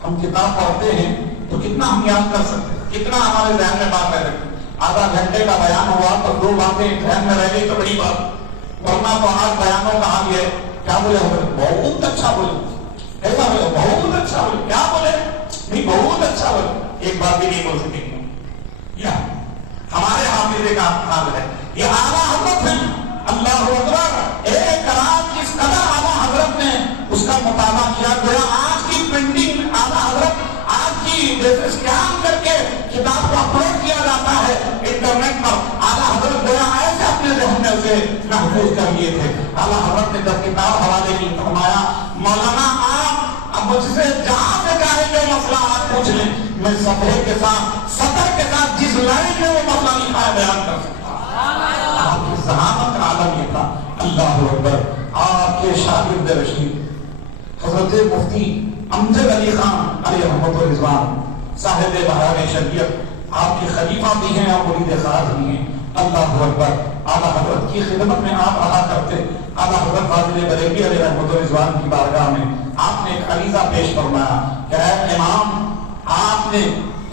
ہم کتاب پڑھتے ہیں تو کتنا ہم یاد کر سکتے ہیں، کتنا ہمارے ذہن میں بات رہ گئی؟ آدھا گھنٹے کا بیان ہوا تو 2 باتیں ذہن میں رہ گئی تو بڑی بات، ورنہ تو آج بیانوں کا حال یہ کیا بولے بہت اچھا بولے، ایسا بولے بہت اچھا بولے، کیا بولے نہیں بہت اچھا بولے، ایک بات بھی نہیں بول سکتے۔ ہمارے حافظے کا حال ہے، یہ اعلیٰ حضرت ہیں۔ اللہ اکبر، ایک رات جس قدر اعلیٰ حضرت نے اس کا مطالعہ کیا، گویا آج کی پرنٹنگ اعلیٰ حضرت آج کی جیسے اسکین کر کے کتاب کو اپلوڈ کیا جاتا ہے انٹرنیٹ پر، اعلیٰ حضرت گویا ایسے اپنے ذہن میں اسے محفوظ کر لیے تھے۔ اعلیٰ حضرت نے جب کتاب حوالے کی فرمایا، مولانا آپ اب مجھ سے جہاں سے چاہے جو مسئلہ آپ پوچھ لیں، میں صفحے کے ساتھ سطر کے ساتھ جس کس لائن میں وہ مسئلہ لکھا ہے بیان کر سکتا؟ آپ کی ذہانت کا عالم یہ تھا. اللہ اکبر. آپ کے شاگرد رشید حضرت مفتی امجد علی خان علیہ رحمت و رضوان صاحب بہار شریعت آپ کے خلیفہ بھی ہیں اور مرید خاص بھی ہیں. اللہ اکبر. اعلیٰ حضرت کی خدمت میں آپ رہا کرتے. اعلیٰ حضرت فاضل بریلوی علیہ رحمت و رضوان کی بارگاہ میں آپ نے ایک عریضہ پیش فرمایا کہ اے امام، آپ نے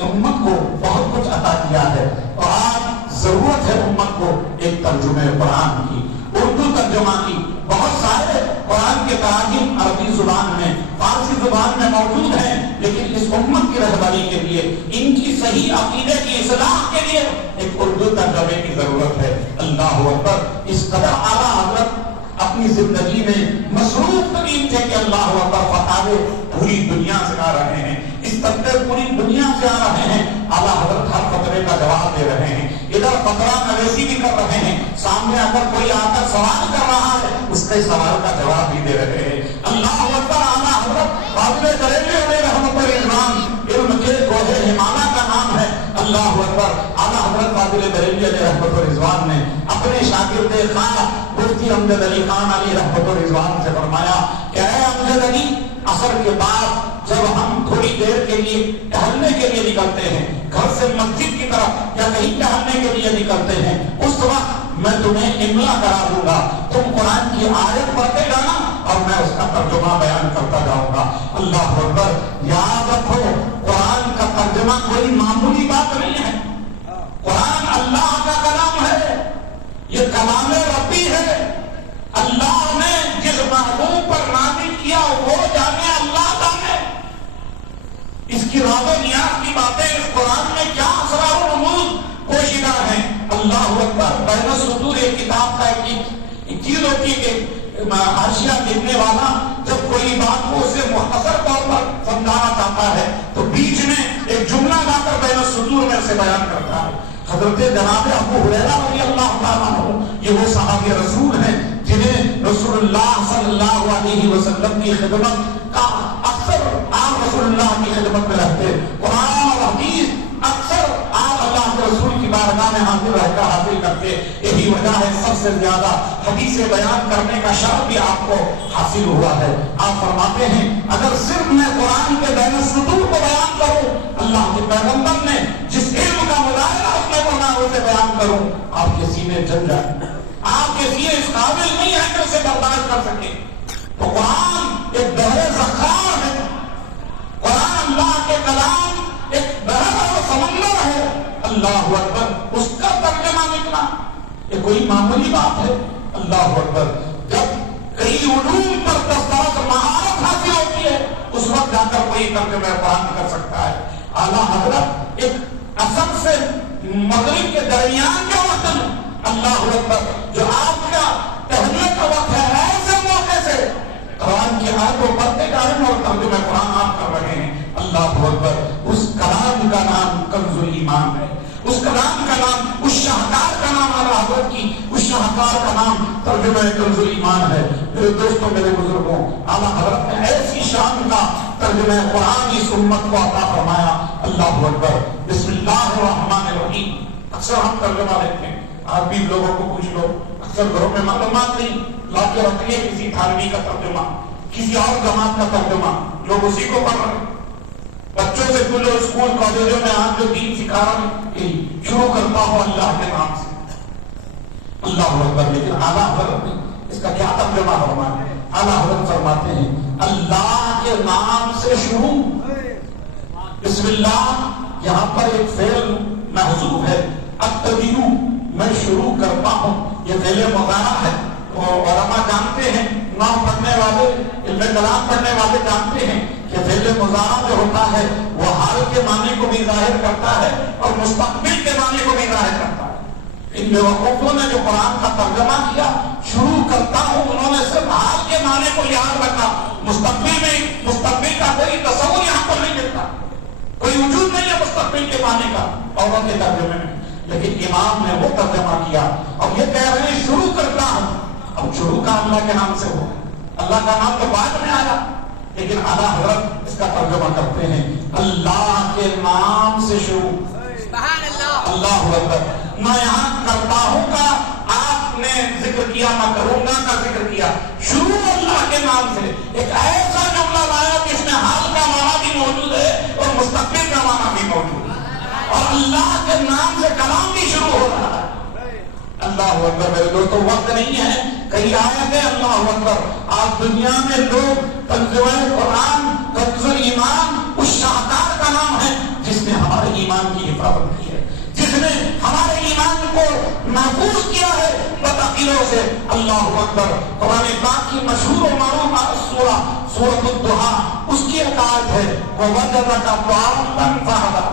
امت کو بہت کچھ عطا کیا ہے اور آج ضرورت ہے امت کو ایک ترجمہ قرآن کی، اردو ترجمہ کی. بہت سارے قرآن کے تراجم عربی زبان میں، فارسی زبان میں موجود ہیں، لیکن اس امت کی رہبری کے لیے، ان کی صحیح عقیدے کی اصلاح کے لیے ایک اردو ترجمے کی ضرورت ہے. اللہ اکبر. اس قدر اعلیٰ حضرت اپنی زندگی میں مصروف ترین تھے کہ اللہ اکبر فتاوے پوری دنیا سے آ رہے ہیں، اس طبقے پوری دنیا سے آ رہے ہیں. اعلیٰ حضرت ہر فتوے کا جواب دے رہے ہیں. ادھر فتویٰ نویسی بھی کر رہے ہیں، سامنے اگر کوئی آ کر سوال کر رہا ہے اس کے سوال کا جواب بھی دے رہے ہیں. اللہ اکبر. اعلیٰ حضرت فاضل بریلوی علیہ رحمت و رضوان علم کے گوہر ہمانا کا نام ہے. اللہ اکبر. اعلیٰ حضرت فاضل بریلوی علیہ رحمت و رضوان نے اپنے شاگرد خان مفتی امجد علی خان علیہ رحمت و رضوان سے فرمایا کہ اے امجد علی، عصر کے بعد جب ہم تھوڑی دیر کے لیے ٹہلنے کے لیے نکلتے ہیں، گھر سے مسجد کی طرف یا کہیں ٹہلنے کے لیے نکلتے ہیں، اس وقت میں تمہیں املا کرا دوں گا، تم قرآن کی آیت پڑھتے جانا اور میں اس کا ترجمہ بیان کرتا جاؤں گا. اللہ اکبر. یاد رکھو، قرآن کا ترجمہ کوئی معمولی بات نہیں ہے. قرآن اللہ کا کلام ہے، یہ کلام ربی ہے. اللہ نے جس محبوب پر نازل کیا وہ جانے، اللہ جانے. اس کی راز و نیاز کی باتیں اس قرآن میں کیا اسرار و رموز پوشیدہ ہیں. اللہ اکبر. بین الصدور ایک کتاب کا ایک چیز ہوتی ہے کہ حاشیہ لکھنے والا جب کوئی بات کو اسے مختصر طور پر سمجھانا چاہتا ہے تو بیچ میں ایک جملہ لا کر بین الصدور میں اسے بیان کرتا ہے. حضرت جناب ابو ہریرہ رضی اللہ تعالیٰ عنہ یہ وہ صحابی رسول ہیں جنہیں رسول اللہ صلی اللہ علیہ وسلم کی خدمت کا اکثر آپ رسول اللہ کی خدمت میں رہتے، قرآن اور حدیث اکثر آپ اللہ کے رسول کی بارگاہ میں حاضر رہ کر حاصل کرتے. یہی وجہ ہے سب سے زیادہ حدیث بیان کرنے کا شرف بھی آپ کو حاصل ہوا ہے. آپ فرماتے ہیں اگر صرف میں قرآن کے بین الصدور کو بیان کروں، اللہ کے پیغمبر نے جس علم کا مظاہرہ اس میں کرنا اسے بیان کروں، آپ کے سینے جل جائیں. آپ کے سینے اس قابل نہیں ہے کہ اسے برداشت کر سکے. تو قرآن ایک بحر ذخائر ہے، قرآن اللہ کے کلام ایک بحر و سمندر ہے. اللہ اکبر. اس کا ترجمہ نکلا یہ کوئی معمولی بات ہے. اللہ اکبر. جب کئی علوم پر دستاویز مہارت حاصل ہوتی ہے اس وقت جا کر کوئی ترجمہ قرآن کر سکتا ہے. اعلیٰ حضرت ایک عصر سے مغرب کے درمیان کا وقت ہے. اللہ اکبر. جو آپ کا ٹہلنے کا وقت ہے، ایسے موقع سے قرآن کی آیت کو پڑھتے جا رہے ہیں اور ترجمہ قرآن آپ کر رہے ہیں. اللہ اکبر. اس کلام کا نام کنز ایمان ہے. اس کلام کا نام، اس شاہکار کا نام، اعلیٰ حضرت کی اس شاہکار کا نام ترجمہ کنز ایمان ہے. میرے دوستوں، میرے بزرگوں، اعلیٰ حضرت نے ایسی شان کا ترجمہ قرآن اس امت کو عطا فرمایا. اللہ اکبر. بسم اللہ الرحمن الرحیم. اکثر ہم ترجمہ لیتے ہیں، آپ بھی لوگوں کو پوچھ لو، اکثر گھروں میں معلومات نہیں، لا کے رکھ لیے کسی تھانوی کا ترجمہ، کسی اور جماعت کا ترجمہ، لوگ اسی کو پڑھ رہے ہیں. بچوں سے پوچھو، اسکول کالجوں میں آج جو دین سکھا رہا ہے شروع کرتا ہوں اللہ کے نام سے. اللہ اکبر. لیکن اعلیٰ حضرت نے اس کا کیا ترجمہ فرمایا ہے؟ اعلیٰ حضرت فرماتے ہیں اللہ کے نام سے شروع. بسم اللہ یہاں پر ایک فعل محذوف ہے. ابتدئ میں شروع کرتا ہوں، یہ فعل مضارع ہے. علماء جانتے ہیں، نام پڑھنے والے، علم کلام پڑھنے والے جانتے ہیں کہ فعل مضارع جو ہوتا ہے وہ حال کے معنی کو بھی ظاہر کرتا ہے اور مستقبل کے معنی کو بھی ظاہر کرتا ہے. ان بیوقوفوں نے جو قرآن کا ترجمہ کیا، شروع کرتا ہوں، انہوں نے صرف حال کے معنی کو یاد رکھا، مستقبل کا کوئی تصور یہاں پر نہیں ملتا، کوئی وجود نہیں ہے مستقبل کے معنی کا اوروں کے ترجمے میں. لیکن امام نے وہ ترجمہ کیا اور یہ کہہ رہے ہیں شروع کرتا ہوں. اب شروع کا اللہ کے نام سے ہو، اللہ کا نام تو بعد میں آیا، لیکن اعلیٰ حضرت اس کا ترجمہ کرتے ہیں اللہ کے نام سے شروع. اللہ اکبر. میں یہاں کرتا ہوں کا آپ نے ذکر کیا، میں کروں گا کا ذکر کیا. شروع اللہ کے نام سے ایک ایسا جملہ لایا جس میں حال کا معنی بھی موجود ہے اور مستقبل کا معنی بھی موجود ہے، اور اللہ کے نام سے کلام بھی شروع ہو رہا ہے. اللہ اکبر. میرے دوستو وقت نہیں ہے، کئی آیتیں. اللہ اکبر. آج دنیا میں لوگ ترجمہ قرآن کنز ایمان اس شاہکار کا نام ہے جس نے ہمارے ایمان کی حفاظت کی ہے، جس نے ہمارے ایمان کو محفوظ کیا ہے بتقیروں سے. اللہ اکبر. قرآن پاک کی مشہور و معروف سورہ سورۃ الضحیٰ، اس کی ایک آیت ہے وَوَجَدَكَ ضَالًّا فَهَدَىٰ.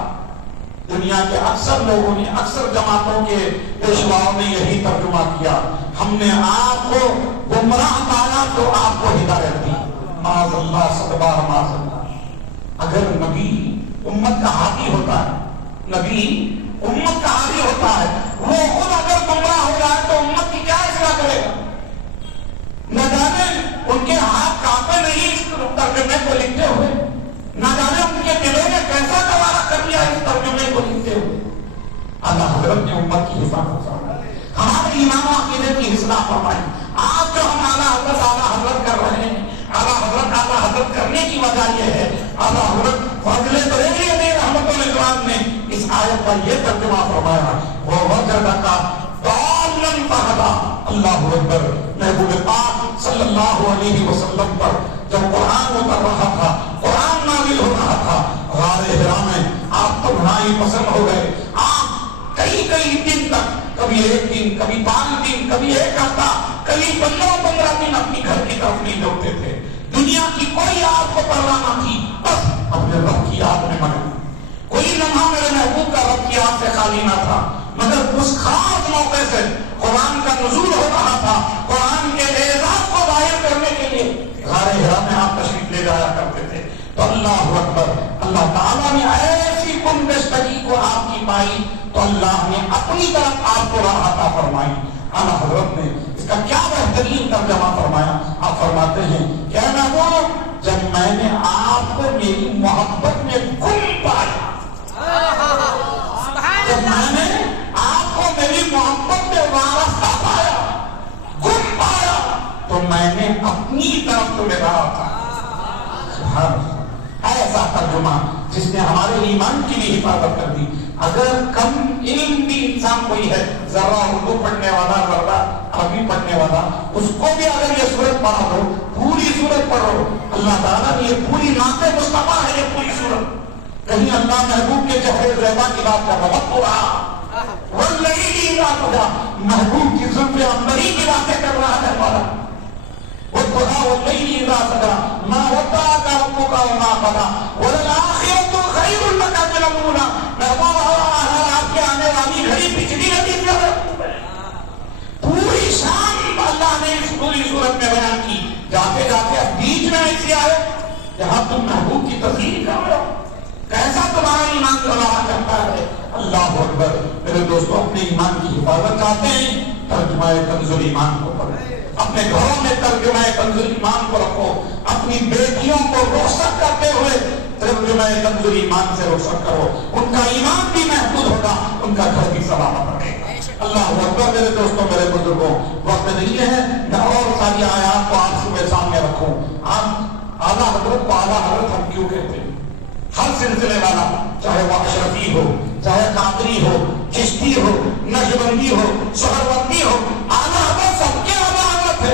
دنیا کے اکثر لوگوں نے، اکثر جماعتوں کے پیشواؤں نے یہی ترجمہ کیا، ہم نے آپ کو گمراہ پایا تو آپ کو ہدایت دی. معاذ اللہ، صدبار معاذ اللہ. اگر نبی امت کا ہادی ہوتا ہے، نبی امت کا ہادی ہوتا ہے، وہ خود اگر گمراہ ہو جائے تو امت کی کیا اصلاح کرے گا؟ نہ جانے ان کے ہاتھ کانپے نہیں اس ترجمے کو لکھتے ہوئے، نہ جانے ان کے دلوں نے کیسا گوارا کر لیا اس ترجمے کو لکھتے ہوئے. اللہ حضرت نے امت کی حفاظت فرمائی، ہمارے ایمان و عقیدے کی اصلاح فرمائی. آج جو ہم اعلیٰ حضرت کر رہے ہیں، اعلیٰ حضرت کرنے کی وجہ یہ ہے، اعلیٰ حضرت فضل بریلوی علیہ رحمۃ اللہ نے اس آیت کا یہ ترجمہ فرمایا وَوَجَدَكَ ضَالًّا فَهَدَىٰ. اللہ اکبر. محبوب پاک صلی اللہ علیہ وسلم پر جب قرآن اتر رہا تھا، قرآن نازل ہو رہا تھا، غار حرا میں آپ تو بھائی پسند ہو گئے. آپ کئی دن تک، کبھی ایک دن، کبھی 5 دن، کبھی ایک ہفتہ، کبھی 15 دن اپنی گھر کی طرف نہیں لوٹتے تھے. دنیا کی کوئی آپ کو پرواہ نہ تھی، بس اپنے رب کی یاد میں مگن. کوئی لمحہ میرے محبوب کا رب کی یاد سے خالی نہ تھا. مگر اس خاص موقع سے قرآن کا نزول ہو رہا تھا، قرآن کے اعزاز کو ظاہر کرنے کے لیے غار حرا میں آپ تشریف لے جایا کرتے تھے. تو اللہ اکبر. اللہ تعالیٰ نے ایسی گنبشتگی کو آپ کی پائی تو اللہ نے اپنی طرف آپ کو راہ عطا فرمائی. اعلیٰ حضرت نے اس کا کیا بہترین ترجمہ فرمایا. آپ فرماتے ہیں کہ محبوب، جب میں نے آپ کو میری محبت میں گم پایا، جب میں نے آپ کو میری محبت میں وابستہ پایا، گم پایا، تو میں نے اپنی طرف تمہیں راہ تھا. ایسا ترجمہ جس نے ہمارے ایمان کی بھی حفاظت کر دی. اگر کم علم بھی انسان کوئی ہے، ذرا اردو پڑھنے والا، ذرا عربی پڑھنے والا، اس کو بھی اگر یہ سورت پڑھا دو، پوری سورت پڑھو. اللہ تعالیٰ نے یہ پوری نعت مصطفیٰ ہے، یہ پوری سورت. کہیں اللہ محبوب کے چہرے زیبا کی بات کر رہا وقت ہو رہا، واللیل اذا سجا، محبوب کی زلف عنبری کی باتیں کر رہا ہے ہمارا. والضحیٰ واللیل اذا سجا ما ودعک ربک وما قلی وللآخرۃ خیر لک من الأولی. محبوب آپ کے آنے والی گھڑی پچھلی گھڑی سے پوری شان اللہ نے اس پوری صورت میں بیان کی. جاتے جاتے اب بیچ میں ایسی آئے جہاں تم محبوب کی تصدیق کر رہے ہو، کیسا تمہارا ایمان گواہ کرتا ہے. اللہ اکبر. میرے دوستوں، اپنے ایمان کی حفاظت چاہتے ہیں، ترجمہ کنز ایمان کو پڑھیں. اپنے گھروں میں ترجمہ کنز ایمان کو رکھو. اپنی بیٹیوں کو روشن کرتے ہوئے ترجمہ کنز ایمان سے روشن کرو. ان کا ایمان بھی محفوظ ہوگا، ان کا گھر بھی سلامت رہے گا. اللہ اکبر. میرے دوستوں، میرے بزرگوں، وقت نہیں ہے میں اور ساری آیات کو آپ کے سامنے رکھوں. آپ اعلیٰ حضرت کو اعلیٰ حضرت ہم کیوں کہتے ہیں؟ ہر سلسلے والا، چاہے وہ اشرفی ہو، چاہے قادری ہو، چشتی ہو، نقشبندی ہو، سہروردی ہو، اعلیٰ حضرت سب کے اعلیٰ حضرت ہے.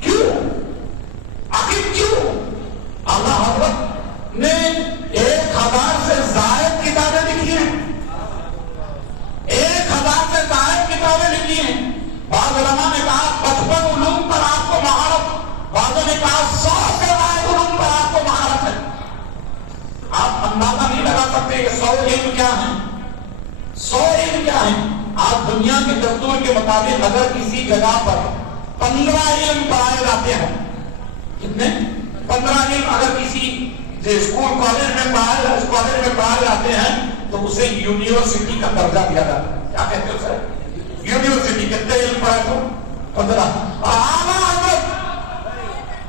کیوں؟ آخر کیوں؟ اعلیٰ حضرت نے 1000 سے زائد کتابیں لکھی ہیں، 1000 سے زائد کتابیں لکھی ہیں. بعض علماء نے کہا 55 علوم پر آپ کو مہارت، بعضوں نے کہا 100 سے زائد علوم پر آپ کو مہارت ہے. آپ اندازہ نہیں لگا سکتے کہ 100 علم کیا ہیں، 100 علم کیا ہیں. آپ دنیا کے دستور کے مطابق اگر کسی جگہ پر 15 علم پڑھائے جاتے ہیں، کتنے؟ 15 علم اگر کسی اسکول کالج میں پڑھائے جاتے ہیں تو اسے یونیورسٹی کا درجہ دیا جاتا ہے. کیا کہتے ہیں اسے؟ یونیورسٹی. کتنے علم پڑھائے تو 15. اعلیٰ حضرت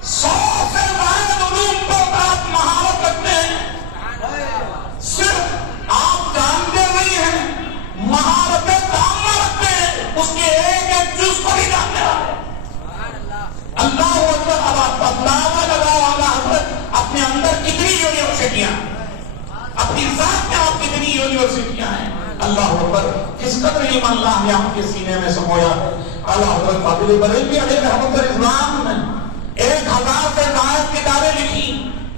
100 سے زائد علوم پر آپ مہارت رکھتے ہیں. صرف آپ جانتے یونیورسٹیاں، اپنی ذات میں آپ کتنی یونیورسٹیاں ہیں. اللہ اکبر، کس قدر ایمان اللہ نے آپ کے سینے میں سمویا ہے. اعلیٰ حضرت فاضل بریلوی علیہ رحمت الاسلام نے 1000 سے زائد کتابیں لکھی.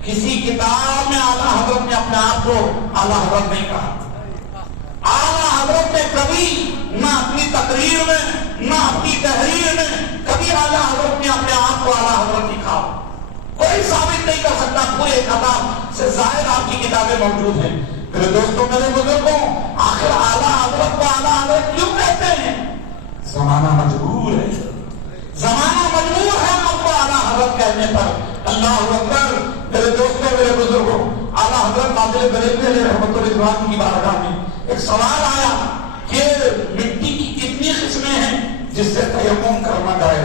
کسی کتاب میں اعلیٰ حضرت نے اپنے آپ کو اعلیٰ حضرت نہیں کہا. اعلیٰ حضرت نے کبھی نہ اپنی تقریر میں نہ اپنی تحریر میں کبھی اعلیٰ حضرت نے اپنے آپ کو اعلیٰ حضرت لکھا. کوئی ثابت نہیں کر سکتا. پورے 1000 سے زائد آپ کی کتابیں موجود ہیں. میرے دوستوں، میرے بزرگوں، آخر اعلیٰ حضرت کو اعلیٰ حضرت کیوں کہتے ہیں؟ زمانہ مجبور ہے. زمانہ مجبور ہے آپ کو اعلیٰ حضرت کہنے پر. اللہ اکبر. میرے دوستوں، میرے بزرگوں، اعلیٰ حضرت فاضل بریلوی علیہ رحمت الاسلام کی بارگاہ میں ایک سوال آیا کہ مٹی کی کتنی قسمیں ہیں جس سے تیمم کرنا جائے.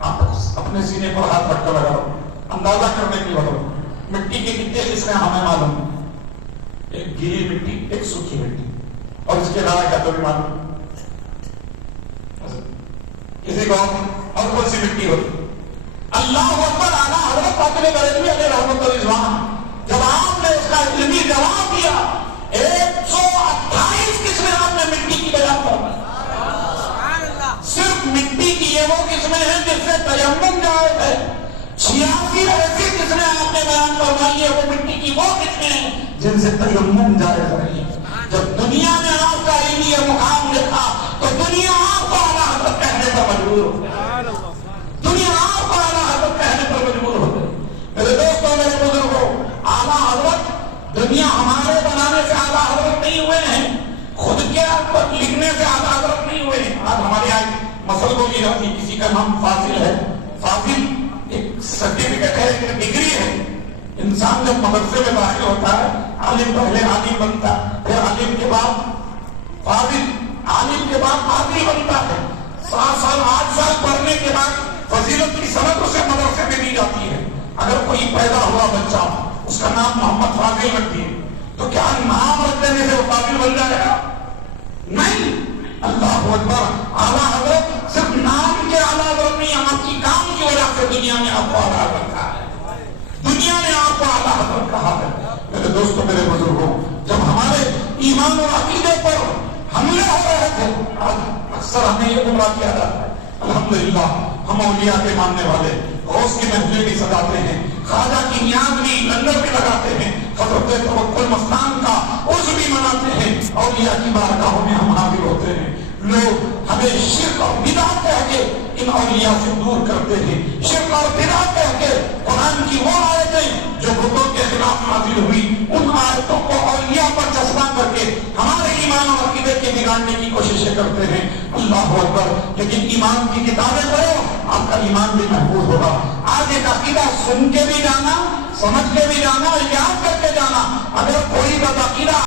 آپ اپنے سینے پر ہاتھ رکھ کر لگاؤ، اندازہ کرنے کی بتاؤ مٹی کی کتنی قسمیں ہمیں معلوم. ایک گیلی مٹی، ایک سوکھی مٹی، اور اس کے علاوہ کیا تو بھی معلوم کسی کو اور کون سی مٹی ہوتی. اللہ اکبر. اعلیٰ حضرت فاضل بریلوی علیہ رحمت الاسلام جب آپ نے اس کا علمی جواب دیا، 128 قسمیں آپ نے مٹی کی بیان فرمائی. صرف مٹی کی یہ وہ قسمیں ہیں جس سے تیمم جائز ہے. 86 ایسی قسمیں آپ نے بیان فرمائی ہے وہ مٹی کی وہ قسمیں ہیں جن سے تیمم جائز ہے. جب دنیا نے آپ کا علمی مقام دیکھا تو دنیا آپ کو اعلیٰ حضرت کہنے پر مجبور ہو گئی. دنیا آپ کو اعلیٰ حضرت کہنے پر مجبور ہو گئی. میرے دوستوں، میرے بزرگوں، اعلیٰ حضرت دنیا ہمارے بنانے سے اعلیٰ حضرت نہیں ہوئے ہیں، خود کے پر لکھنے سے اعلیٰ حضرت نہیں ہوئے ہیں. آج ہمارے یہاں مسل کو لی جاتی، کسی کا نام فاضل ہے. فاضل ایک سرٹیفکیٹ ہے، ایک ڈگری ہے. انسان جب مدرسے میں داخل ہوتا ہے، عالم پہلے عالم بنتا، پھر عالم کے بعد فاضل، عالم کے بعد فاضل بنتا ہے. 7 سال 8 سال پڑھنے کے بعد فضیلت کی سند اسے مدرسے میں دی جاتی ہے. اگر کوئی پیدا ہوا بچہ اس کا نام محمد فاضل رکھ دیے تو کیا نام رکھ دینے سے وہ فاضل بن جائے گا؟ نہیں. اللہ اکبر. اعلیٰ حضرت صرف نام کے اعلیٰ حضرت نہیں، آپ کی کام کی وجہ سے دنیا نے آپ کو اعلیٰ حضرت کہا ہے. دنیا نے آپ کو اعلیٰ حضرت کہا ہے. میرے دوستوں، میرے بزرگوں، جب ہمارے ایمان و عقیدے پر حملے ہو رہے تھے، اکثر ہمیں یہ گمراہ کیا جاتا ہے. الحمدللہ ہم اولیاء کے ماننے والے غوث کی محفلیں بھی سجاتے ہیں، خواجہ کی نیاز بھی لنگر بھی لگاتے ہیں، حضرت توکل مستان کا عرس بھی مناتے ہیں، اولیاء کی بارگاہوں میں ہم حاضر ہوتے ہیں. لوگ ہمیں شرک اور بدعت کہہ کے ان اولیاء سے دور کرتے ہیں. شرک اور بدعت کہہ کے قرآن کی وہ آیتیں جو بتوں کے خلاف نازل ہوئی، ان آیتوں کو اولیاء پر چسپاں کر کے ہمارے ایمان اور عقیدے کے بگاڑنے کی کوششیں کرتے ہیں. اللہ اکبر. لیکن ایمان کی کتابیں پڑھو، آپ کا ایمان بھی محفوظ ہوگا. آج ایک عقیدہ سن کے بھی جانا، سمجھ کے بھی جانا اور یاد کر کے جانا. اگر کوئی بد عقیدہ